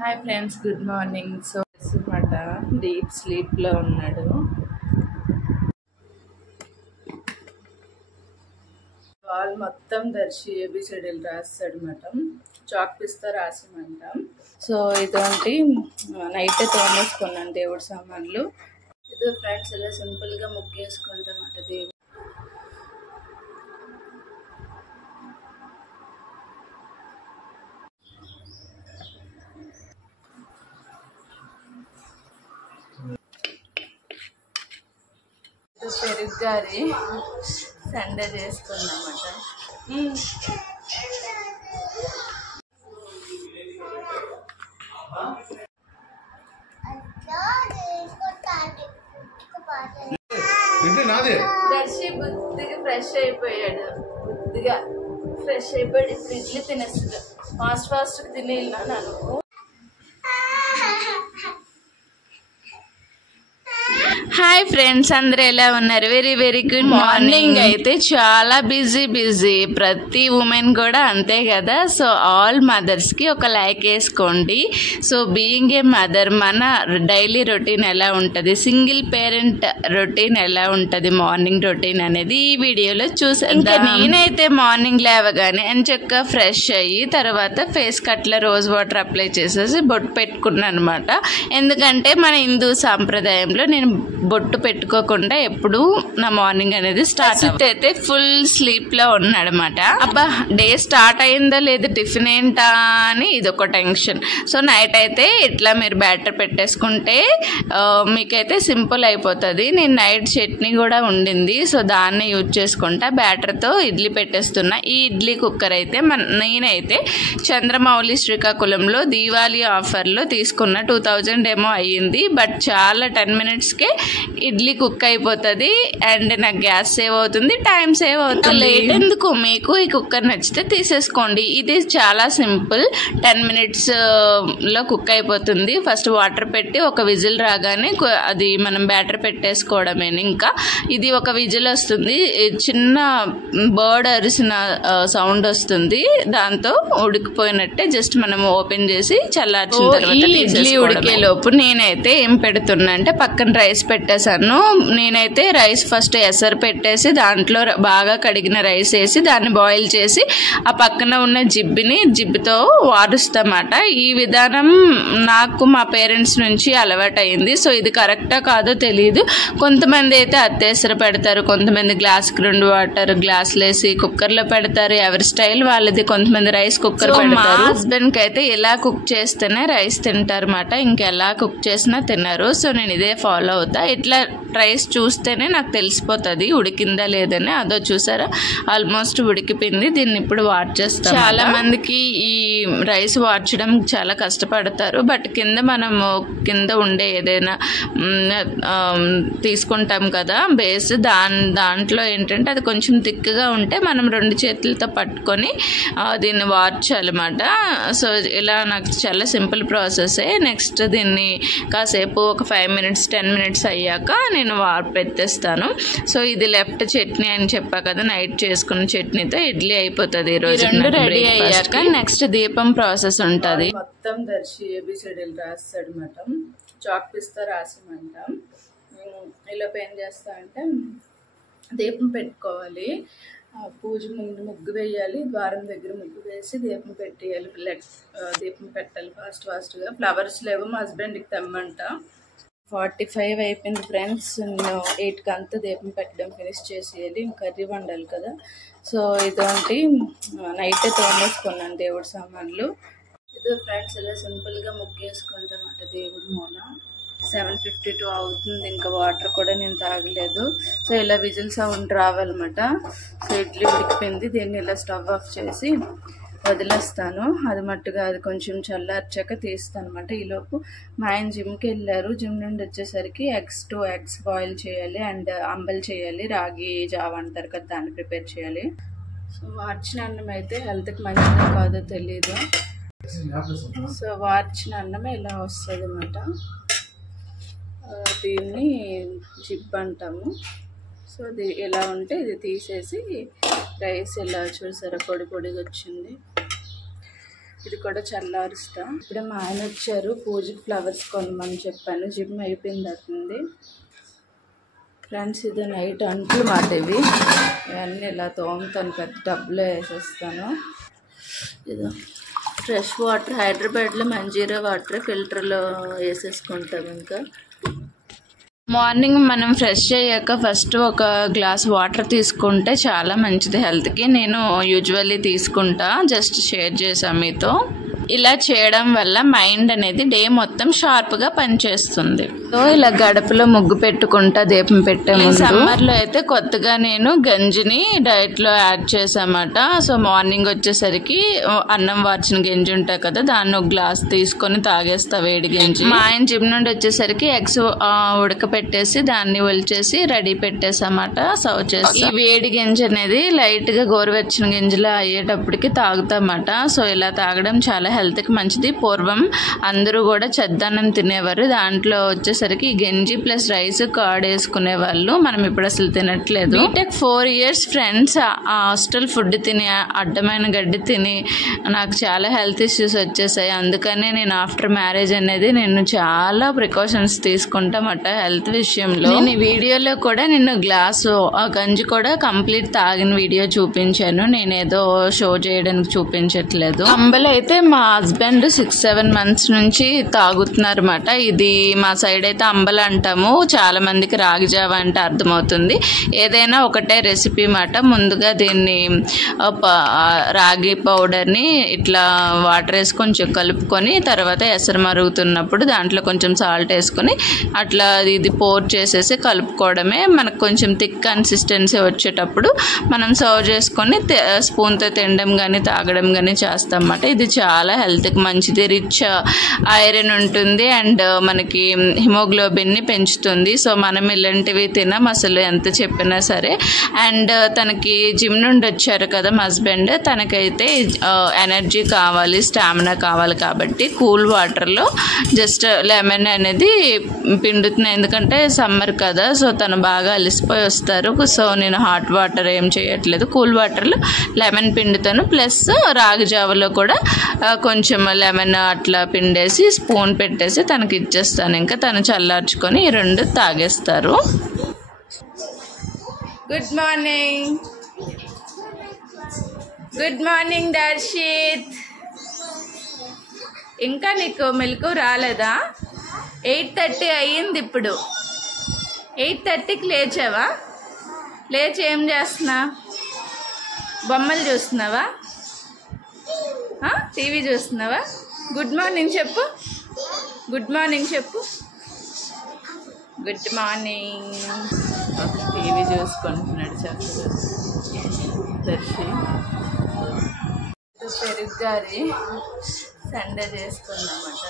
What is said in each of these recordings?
Hi friends, good morning. So మాట deep స్లీప్లో ఉన్నాడు. Wall మొత్తం దర్శి ఏబిసిడీలు రాస్తాడు మేడం. చాక్ పిస్తా రాసిమంటాం. సో ఇదొంటి నైట్ తోమేసుకున్నాను దేవుడి సామాన్లు. ఇదో ఫ్రెండ్స్, ఇలా సింపుల్గా ముగ్గేసుకుంటామట దేవుడు. పెరుగు గారి సండే చేసుకున్నామట. దర్శి బుద్ధిగా ఫ్రెష్ అయిపోయాడు. బుద్ధిగా ఫ్రెష్ అయిపోయాడు. ఇప్పుడు ఇడ్లీ తినేస్తాడు. ఫాస్ట్గా తిని వెళ్ళినాను అనుకో. హాయ్ ఫ్రెండ్స్, అందరూ ఎలా ఉన్నారు? Very good morning. అయితే చాలా బిజీ. ప్రతి ఉమెన్ కూడా అంతే కదా. సో ఆల్ మదర్స్కి ఒక లైక్ వేసుకోండి. సో బీయింగ్ ఏ మదర్, మన డైలీ రొటీన్ ఎలా ఉంటుంది, సింగిల్ పేరెంట్ రొటీన్ ఎలా ఉంటుంది, మార్నింగ్ రొటీన్ అనేది ఈ వీడియోలో చూసాను. ఇంకా నేనైతే మార్నింగ్ లేవగానే ఎంచక్క ఫ్రెష్ అయ్యి తర్వాత ఫేస్ కట్ల రోజ్ వాటర్ అప్లై చేసేసి బొట్టు పెట్టుకున్నాను అనమాట. ఎందుకంటే మన హిందూ సాంప్రదాయంలో నేను బొట్టు పెట్టుకోకుండా ఎప్పుడు నా మార్నింగ్ అనేది స్టార్ట్ అయితే ఫుల్ స్లీప్ లో ఉన్నాడనమాట. అబ్బా డే స్టార్ట్ అయిందా లేదా, టిఫిన్ ఏంటా అని ఇదొక టెన్షన్. సో నైట్ అయితే ఇట్లా మీరు బ్యాటర్ పెట్టేసుకుంటే మీకైతే సింపుల్ అయిపోతుంది. నేను నైట్ చట్నీ కూడా ఉండింది, సో దాన్ని యూజ్ చేసుకుంటా బ్యాటర్తో ఇడ్లీ పెట్టేస్తున్నా. ఈ ఇడ్లీ కుక్కర్ అయితే నేనైతే చంద్రమౌళి శ్రీకాకుళంలో దీవాళీ ఆఫర్లో తీసుకున్న 2000 ఏమో అయ్యింది. బట్ చాలా 10 minutesకే ఇడ్లీ కుక్ అయిపోతుంది అండ్ నాకు గ్యాస్ సేవ్ అవుతుంది, టైం సేవ్ అవుతుంది. లేట్ ఎందుకు, మీకు ఈ కుక్కర్ నచ్చితే తీసేసుకోండి. ఇది చాలా సింపుల్, 10 minutes లో కుక్ అయిపోతుంది. ఫస్ట్ వాటర్ పెట్టి ఒక విజిల్ రాగానే అది మనం బ్యాటర్ పెట్టేసుకోవడమే. ఇంకా ఇది ఒక విజిల్ వస్తుంది, చిన్న బర్డ్ అరిసిన సౌండ్ వస్తుంది, దాంతో ఉడికిపోయినట్టే. జస్ట్ మనం ఓపెన్ చేసి చల్లార్చిన తర్వాత ఇడ్లీ ఉడికే లోపు నేనైతే ఏం పెడుతున్నా అంటే పక్కన రైస్ పెట్టేశాను. నేనైతే రైస్ ఫస్ట్ ఎసరు పెట్టేసి దాంట్లో బాగా కడిగిన రైస్ వేసి దాన్ని బాయిల్ చేసి ఆ పక్కన ఉన్న జిబ్బితో వారుస్తామాట. ఈ విధానం నాకు మా పేరెంట్స్ నుంచి అలవాటు అయింది. సో ఇది కరెక్టా కాదో తెలియదు. కొంతమంది అయితే అత్తేసర పెడతారు, కొంతమంది గ్లాస్కి 2 వాటర్ గ్లాసులు వేసి కుక్కర్లో పెడతారు. ఎవరి స్టైల్ వాళ్ళది. కొంతమంది రైస్ కుక్కర్ పెడతారు. మా హస్బెండ్కి అయితే ఇలా కుక్ చేస్తేనే రైస్ తింటారు అన్నమాట, ఇంకెలా కుక్ చేసినా తిన్నారు. సో నేను ఇదే ఫాలో అవుతా. ఇట్లా రైస్ చూస్తేనే నాకు తెలిసిపోతుంది ఉడికిందా లేదని. అదో చూసారా, ఆల్మోస్ట్ ఉడికిపోయింది. దీన్ని ఇప్పుడు వాట్ చేస్తాం. చాలా మందికి ఈ రైస్ వార్చడం చాలా కష్టపడతారు. బట్ కింద ఉండే ఏదైనా తీసుకుంటాం కదా బేస్, దాంట్లో ఏంటంటే అది కొంచెం థిక్గా ఉంటే మనం 2 చేతులతో పట్టుకొని దీన్ని వార్చాలన్నమాట. సో ఇలా నాకు చాలా సింపుల్ ప్రాసెసే. నెక్స్ట్ దీన్ని కాసేపు ఒక 5 minutes 10 minutes అయ్యాక నేను పెట్టేస్తాను. సో ఇది లెఫ్ట్ చట్నీ అని చెప్పా కదా, నైట్ చేసుకున్న చట్నీతో ఇడ్లీ అయిపోతుంది. ఈరోజు 2 రెడీ అయ్యాక నెక్స్ట్ దీపం ప్రాసెస్ ఉంటుంది. మొత్తం దర్శి ఏబిసిడీలు రాస్తాడు మేడం. చాక్ పిస్తా రాసిమంటాం. ఇలా ఏం చేస్తా అంటే దీపం పెట్టుకోవాలి. పూజ ముందు ముగ్గు వేయాలి, ద్వారం దగ్గర ముగ్గు వేసి దీపం పెట్టేయాలి. దీపం పెట్టాలి ఫాస్ట్గా. ఫ్లవర్స్ లేవు, మా హస్బెండ్కి తెమ్మంట. 45 అయిపోయింది ఫ్రెండ్స్. నేను 8కి అంతా దీపం పెట్టడం ఫినిష్ చేసేయాలి. ఇంకా కర్రీ వండాలి కదా. సో ఇదొంటి నైటే తోమేసుకున్నాను దేవుడి సామాన్లు. ఇదో ఫ్రెండ్స్, ఇలా సింపుల్గా ముగ్గేసుకుంటామట దేవుడి మూల. 7:52 అవుతుంది. ఇంకా వాటర్ కూడా నేను తాగలేదు. సో ఇలా విజిల్ సౌండ్ రావాలన్నమాట. సో ఇడ్లీ ఉడికిపోయింది. దీన్ని ఇలా స్టవ్ ఆఫ్ చేసి వదిలేస్తాను. అది మట్టుగా అది కొంచెం చల్లార్చాక తీస్తాను అనమాట. ఈలోపు మా ఆయన జిమ్కి వెళ్ళారు. జిమ్ నుండి వచ్చేసరికి 2 eggs బాయిల్ చేయాలి అండ్ అంబల్ చేయాలి. రాగి జావ అంటారు కదా, దాన్ని ప్రిపేర్ చేయాలి. సో వార్చిన అన్నం అయితే హెల్త్కి మంచిదో కాదో తెలీదు. సో వార్చిన అన్నం ఇలా వస్తుంది అన్నమాట. దీన్ని జిప్ అంటాము. సో ఇది ఇలా ఉంటే ఇది తీసేసి రైస్ ఇలా చూసారా పొడి పొడిగా వచ్చింది. ఇది కూడా చల్లారుస్తాం. ఇప్పుడే మా ఆయన వచ్చారు, పూజకి ఫ్లవర్స్ కొనమని చెప్పాను. జిమ్ అయిపోయింది అవుతుంది ఫ్రెండ్స్. ఇది నైట్ అంట్లు మాట ఇవి, ఇవన్నీ ఇలా తోముతాను, పెద్ద టబ్లో వేసేస్తాను. ఇది ఫ్రెష్ వాటర్, హైదరాబాద్లో మంజీరా వాటర్ ఫిల్టర్లో వేసేసుకుంటాం. ఇంకా మార్నింగ్ మనం ఫ్రెష్ అయ్యాక ఫస్ట్ ఒక గ్లాస్ వాటర్ తీసుకుంటే చాలా మంచిది హెల్త్కి. నేను యూజువల్లీ తీసుకుంటా, జస్ట్ షేర్ చేశాను మీతో. ఇలా చేయడం వల్ల మైండ్ అనేది డే మొత్తం షార్ప్గా పనిచేస్తుంది. సో ఇలా గడపలో ముగ్గు పెట్టుకుంటా దీపం పెట్టే ముందు. సమ్మర్లో అయితే కొత్తగా నేను గంజిని డైట్లో యాడ్ చేసామట. సో మార్నింగ్ వచ్చేసరికి అన్నం వార్చిన గంజి ఉంటాయి కదా, దాన్ని ఒక గ్లాస్ తీసుకొని తాగేస్తా, వేడి గంజి. మా ఆయన జిమ్ నుండి వచ్చేసరికి ఎగ్స్ ఉడకపెట్టేసి దాన్ని ఒలిచేసి రెడీ పెట్టేసామట, సర్వ్ చేసి. ఈ వేడి గంజి అనేది లైట్గా గోరువెచ్చని గింజలా అయ్యేటప్పటికి తాగుతామట. సో ఇలా తాగడం చాలా హెల్త్కి మంచిది. పూర్వం అందరూ కూడా చెద్దన్నం తినేవారు, దాంట్లో వచ్చేసరికి గంజి ప్లస్ రైస్ కర్డ్ వేసుకునే వాళ్ళు. మనం ఇప్పుడు అసలు తినట్లేదు. బీటెక్ 4 years ఫ్రెండ్స్ ఆ హాస్టల్ ఫుడ్ తిని, అడ్డమైన గడ్డి తిని నాకు చాలా హెల్త్ ఇష్యూస్ వచ్చేసాయి. అందుకనే నేను ఆఫ్టర్ మ్యారేజ్ అనేది నేను చాలా ప్రికాషన్స్ తీసుకుంటామట హెల్త్ విషయంలో. నేను ఈ వీడియోలో కూడా నిన్ను గ్లాసు ఆ గంజి కూడా కంప్లీట్ తాగిన వీడియో చూపించాను, నేనేదో షో చేయడానికి చూపించట్లేదు. అంబలి అయితే మా హస్బెండ్ 6-7 months నుంచి తాగుతున్నారన్నమాట. ఇది మా సైడ్ అయితే అంబలి అంటాము, చాలా మందికి రాగి జావ అంటే అర్థమవుతుంది. ఏదైనా ఒకటే రెసిపీ మాట. ముందుగా దీన్ని రాగి పౌడర్ని ఇట్లా వాటర్ వేసి కొంచెం కలుపుకొని, తర్వాత ఎసరు మరుగుతున్నప్పుడు దాంట్లో కొంచెం సాల్ట్ వేసుకొని అట్లా ఇది పోర్ చేసేసి కలుపుకోవడమే. మనకు కొంచెం థిక్ కన్సిస్టెన్సీ వచ్చేటప్పుడు మనం సర్వ్ చేసుకొని స్పూన్తో తినడం కానీ తాగడం కానీ చేస్తామన్నమాట. ఇది చాలా హెల్త్కి మంచిది, రిచ్ ఐరన్ ఉంటుంది అండ్ మనకి హిమోగ్లోబిన్ని పెంచుతుంది. సో మనం ఇలాంటివి తినాం అసలు ఎంత చెప్పినా సరే. అండ్ తనకి జిమ్ నుండి వచ్చారు కదా మా హస్బెండ్, తనకైతే ఎనర్జీ కావాలి, స్టామినా కావాలి కాబట్టి కూల్ వాటర్లో జస్ట్ లెమన్ అనేది పిండుతున్నాయి. ఎందుకంటే సమ్మర్ కదా, సో తను బాగా అలిసిపోయి వస్తారు. సో నేను హాట్ వాటర్ ఏం చేయట్లేదు, కూల్ వాటర్లో లెమన్ పిండుతాను. ప్లస్ రాగి జావలో కూడా కొంచెం లెమన్ అట్లా పిండేసి స్పూన్ పెట్టేసి తనకి ఇచ్చేస్తాను. ఇంకా తను చల్లార్చుకొని ఈ 2 తాగేస్తారు. Good morning, good morning Darshit. ఇంకా నీకు మిల్క్ రాలేదా? 8:30 అయ్యింది ఇప్పుడు. 8:30కి లేచావా? లేచి ఏం చేస్తున్నా? బొమ్మలు చూస్తున్నావా? టీవీ చూస్తున్నావా? గుడ్ మార్నింగ్ చెప్పు, గుడ్ మార్నింగ్ చెప్పు. Good morning. టీవీ చూసుకుంటున్నాడు చక్కగా దర్శి. పెరుగు గారి సండే చేసుకున్నామట.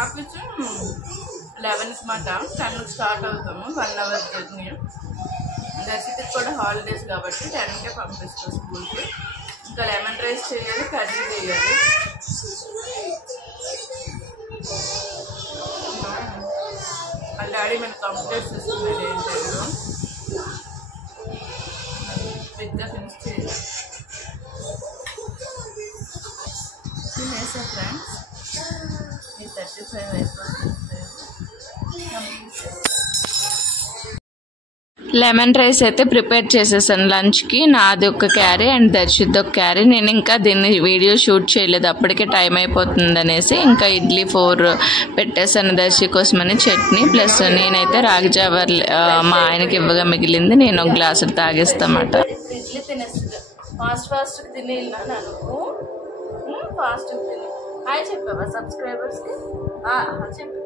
ఆఫీస్ 11కి మాట, 10కి స్టార్ట్ అవుతాము. 1 hour జర్నీ. దర్శికి కూడా హాలిడేస్ కాబట్టి 10కే పంపిస్తాం స్కూల్కి. ఇంకా లెమన్ రైస్ చేయాలి, కర్రీ చేయాలి. మా డాడీ మన కంప్లీట్స్ ఇస్తున్నారు ఏంటో పెద్ద ఫినిష్ చేయాలి. తినేసా ఫ్రెండ్స్, ఈ 35 అయిపోతుంది. లెమన్ రైస్ అయితే ప్రిపేర్ చేసేసాను లంచ్కి. నాది ఒక క్యారీ అండ్ దర్శిత్ ఒక క్యారీ. నేను ఇంకా దీన్ని వీడియో షూట్ చేయలేదు, అప్పటికే టైం అయిపోతుంది అనేసి. ఇంకా ఇడ్లీ 4 పెట్టేసాను దర్శి కోసమని, చట్నీ ప్లస్ నేనైతే రాగి జావ మా ఆయనకి ఇవ్వగా మిగిలింది, నేను ఒక గ్లాసు తాగేస్తామాట. ఇడ్లీ తినేస్తా ఫాస్ట్ తిని ఫాస్ట్ తిని. హాయ్ చెప్పావా సబ్స్క్రైబర్స్కి? చెప్పి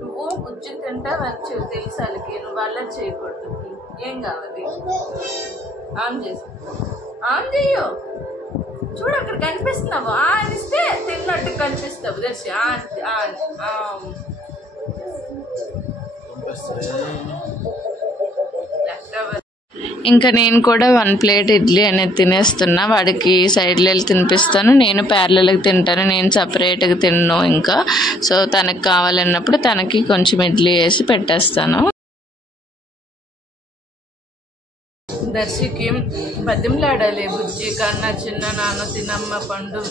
నువ్వు కొంచెం తింటా వచ్చు తెలుసు వాళ్ళకి, నువ్వు అల్లరి చేయకూడదు. ఏం కావాలి? ఆన్ చేసి ఆన్ చెయ్యు. చూడు అక్కడ కనిపిస్తున్నావు, ఆన్ ఇస్తే తిన్నట్టు కనిపిస్తావు దర్శి. ఇంకా నేను కూడా 1 ప్లేట్ ఇడ్లీ అనేది తినేస్తున్నా. వాడికి సైడ్లో వెళ్ళి తినిపిస్తాను, నేను ప్యారలల్గా తింటాను. నేను సపరేట్గా తిన్ను ఇంకా. సో తనకు కావాలన్నప్పుడు తనకి కొంచెం ఇడ్లీ వేసి పెట్టేస్తాను. దర్శికి బతిమలాడాలి, బుజ్జి కన్నా చిన్న నాన్న తినమ్మ పండు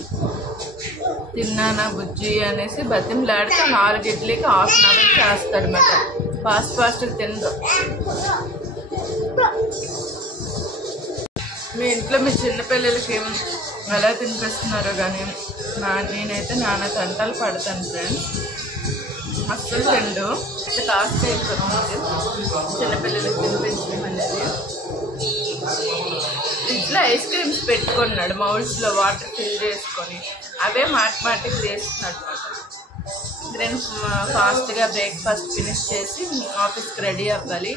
తిన్నానా బుజ్జి అనేసి బతిమలాడితే 4 ఇడ్లీకి ½ అవర్ చేస్తాడు మాట. ఫాస్ట్గా తిందు. మీ ఇంట్లో మీ చిన్నపిల్లలకి ఎలా తినిపిస్తున్నారో కానీ నేనైతే నాన్న తంటాలు పడతాను ఫ్రెండ్స్. అస్సలు తిండు. కాస్ట్ అయిపోతుంది చిన్నపిల్లలకి తినిపించడం అనేది. ఇట్లా ఐస్ క్రీమ్స్ పెట్టుకున్నాడు మౌల్స్లో వాటర్ ఫిల్ చేసుకొని, అవే మాటికి చేస్తున్నాడు అన్నమాట. దెన్ ఫాస్ట్గా బ్రేక్ఫాస్ట్ ఫినిష్ చేసి ఆఫీస్కి రెడీ అవ్వాలి.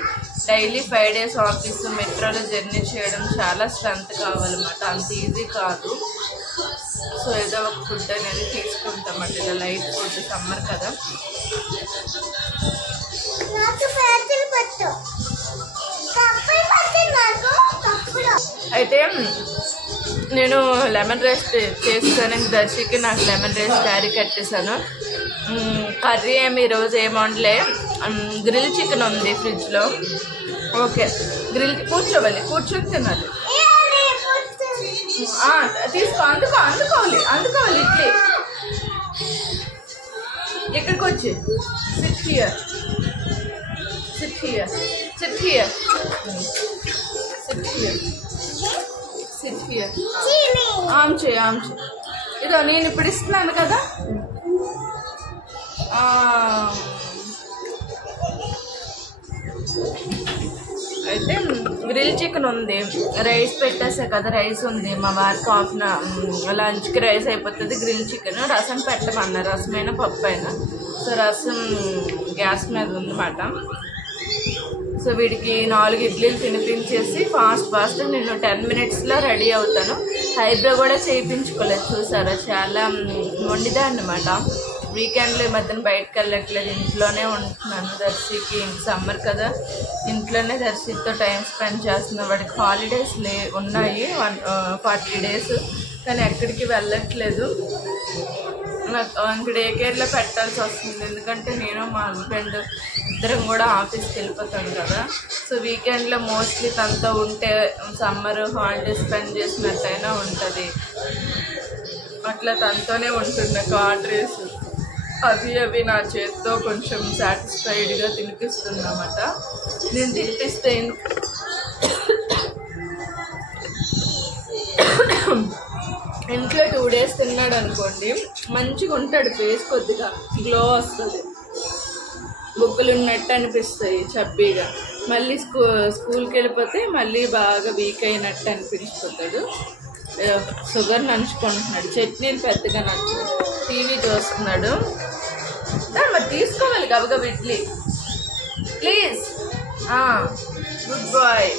డైలీ 5 days ఆఫీస్ మెట్రోలో జర్నీ చేయడం చాలా స్ట్రెంత్ కావాలన్నమాట, అంత ఈజీ కాదు. సో ఏదో ఒక ఫుడ్ అనేది తీసుకుంటామంట, ఇలా లైట్ ఫుడ్, సమ్మర్ కదా. అయితే నేను లెమన్ రైస్ చేసుకొని దర్శికి నాకు లెమన్ రైస్ క్యారీ కట్టేసాను. కర్రీ ఈరోజు ఏం వండలే, గ్రిల్ చికెన్ ఉంది ఫ్రిడ్జ్లో. ఓకే కూర్చొని తినాలి. అందుకోవాలి ఇడ్లీ. ఎక్కడికి వచ్చి ఆమ్ చేయి. ఇదో నేను ఇప్పుడు ఇస్తున్నాను కదా. అయితే గ్రిల్ చికెన్ ఉంది, రైస్ పెట్టేసా కదా, రైస్ ఉంది. మా వారికి లంచ్కి రైస్ అయిపోతుంది. గ్రిల్ చికెన్, రసం పెట్టమన్నారు, రసమైనా పప్పు అయినా. సో రసం గ్యాస్ మీద ఉందన్నమాట. సో వీడికి 4 ఇడ్లీలు తినిపించేసి ఫాస్ట్ నేను 10 minutesలో రెడీ అవుతాను. హైబ్రో కూడా చేయించుకోలేదు, చూసారా, చాలా మొండిదా అన్నమాట. వీకెండ్లో ఈ మధ్యన బయటకు వెళ్ళట్లేదు, ఇంట్లోనే ఉంటున్నాను. దర్శికి సమ్మర్ కదా, ఇంట్లోనే దర్శితో టైం స్పెండ్ చేస్తున్నాను. వాడికి హాలిడేస్ ఉన్నాయి 40 days, కానీ ఎక్కడికి వెళ్ళట్లేదు. నాకు డే కేర్లో పెట్టాల్సి వస్తుంది, ఎందుకంటే నేను మా హస్బెండ్ ఇద్దరం కూడా ఆఫీస్కి వెళ్ళిపోతాం కదా. సో వీకెండ్లో మోస్ట్లీ తనతో ఉంటే సమ్మర్ హాలిడేస్ స్పెండ్ చేసినట్టయినా ఉంటుంది. అట్లా తనతోనే ఉంటున్నా. కార్డ్రీస్ అవి నా చేతితో కొంచెం సాటిస్ఫైడ్గా తినిపిస్తుందన్నమాట. నేను తినిపిస్తే ఇంట్లో 2 days తిన్నాడు అనుకోండి, మంచిగా ఉంటాడు, ఫేస్ కొద్దిగా గ్లో వస్తుంది, బుక్కులు ఉన్నట్టు అనిపిస్తాయి చబ్బీగా. మళ్ళీ స్కూల్కి వెళ్ళిపోతే మళ్ళీ బాగా వీక్ అయినట్టు అనిపించిపోతాడు. షుగర్ నంచుకుంటున్నాడు, చట్నీలు పెద్దగా నచ్చదు, టీవీ చూస్తున్నాడు. మరి తీసుకోవాలి గబగబ ఇడ్లీ ప్లీజ్. Good bye.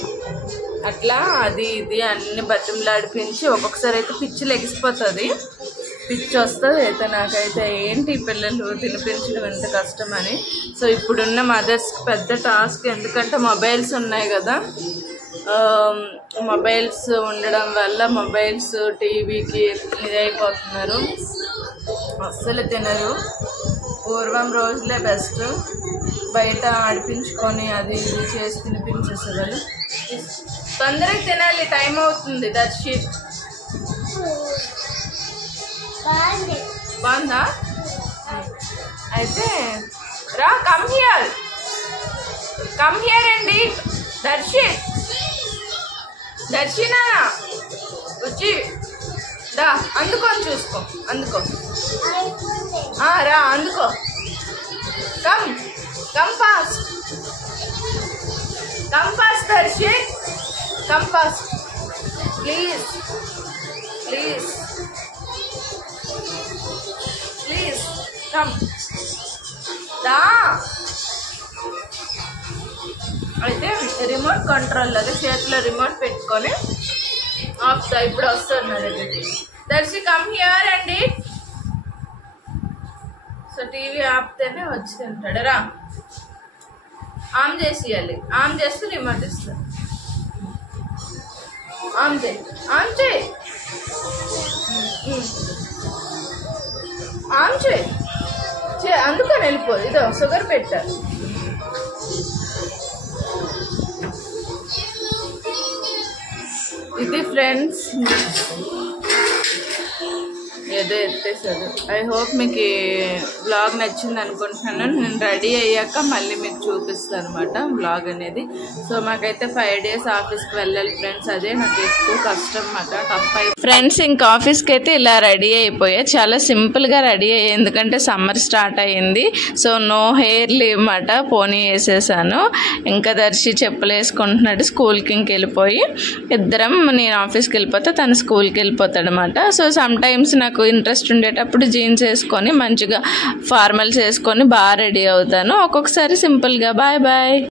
అట్లా అది ఇది అన్ని బతిమలాడిపించి ఒక్కొక్కసారి అయితే పిచ్చి లెగిసిపోతుంది, పిచ్చి వస్తుంది. అయితే నాకైతే ఏంటి పిల్లలు తినిపించడం ఎంత కష్టమని. సో ఇప్పుడున్న మదర్స్కి పెద్ద టాస్క్, ఎందుకంటే మొబైల్స్ ఉన్నాయి కదా. మొబైల్స్ ఉండడం వల్ల మొబైల్స్ టీవీకి ఇదైపోతున్నారు, అస్సలు తినరు. పూర్వం రోజులే బెస్ట్, బయట ఆడిపించుకొని అది ఇది చేసి తినిపించేసేవాళ్ళు. తొందరగా తినాలి, టైం అవుతుంది. దర్శి బాగుందా? అయితే రా, కమ్ హియర్ అండి. దర్శినా వచ్చి దా, అందుకొని చూసుకో, అందుకో, రా అందుకో. Come fast Darshi, come fast please come దా. అయితే రిమోట్ కంట్రోల్ లాగా చేతిలో రిమోట్ పెట్టుకొని ఆపుతా. ఇప్పుడు వస్తున్నాడు దర్శి, కమ్ హియర్ అండి. సో టీవీ ఆపితేనే వచ్చి తింటాడు. రా ఆన్ చేసేయాలి. ఆన్ చేస్తే రిమోట్ ఇస్తా. ఆన్ చేయి, ఆన్ చేయి, ఆన్ చేయి. అందుకని వెళ్ళిపో. ఇదో షుగర్ పెట్టా. ఇది ఫ్రెండ్స్ ఏదో ఎత్తేసారు. ఐ హోప్ మీకు ఈ బ్లాగ్ నచ్చింది అనుకుంటున్నాను. నేను రెడీ అయ్యాక మళ్ళీ మీకు చూపిస్తాను అనమాట బ్లాగ్ అనేది. సో మాకైతే 5 days ఆఫీస్కి వెళ్ళాలి ఫ్రెండ్స్. అదే నాకు ఎక్కువ కష్టం అన్నమాట, టఫ్ అయ్యి ఫ్రెండ్స్. ఇంకా ఆఫీస్కి అయితే ఇలా రెడీ అయిపోయా. చాలా సింపుల్గా రెడీ అయ్యా, ఎందుకంటే సమ్మర్ స్టార్ట్ అయ్యింది. సో నో హెయిర్ లీవ్ అన్నమాట, పోనీ వేసేసాను. ఇంకా దర్శి చెప్పులు వేసుకుంటున్నాడు. స్కూల్కి ఇంకెళ్ళిపోయి ఇద్దరం, నేను ఆఫీస్కి వెళ్ళిపోతే తను స్కూల్కి వెళ్ళిపోతాడు అనమాట. సో సమ్ టైమ్స్ నాకు ఇంట్రెస్ట్ ఉండేటప్పుడు జీన్స్ వేసుకొని మంచిగా ఫార్మల్స్ వేసుకొని బాగా రెడీ అవుతాను. ఒక్కొక్కసారి సింపుల్గా. Bye bye.